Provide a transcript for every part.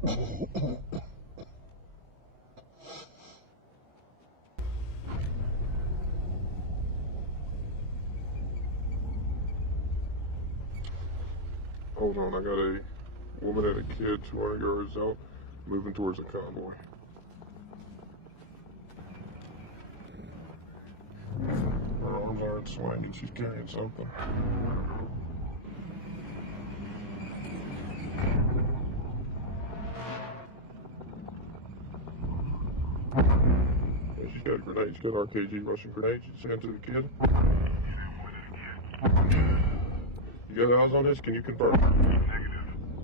Hold on, I got a woman and a kid 200 yards out, moving towards a convoy. Her arms aren't swinging, she's carrying something. Yeah, she's got a grenade, she's got RKG Russian grenade, she's sent to the kid. You got eyes on this? Can you confirm? Negative.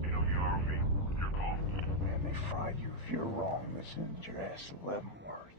You are me. Your call. Man, they fried you if you're wrong. They send your ass to Leavenworth.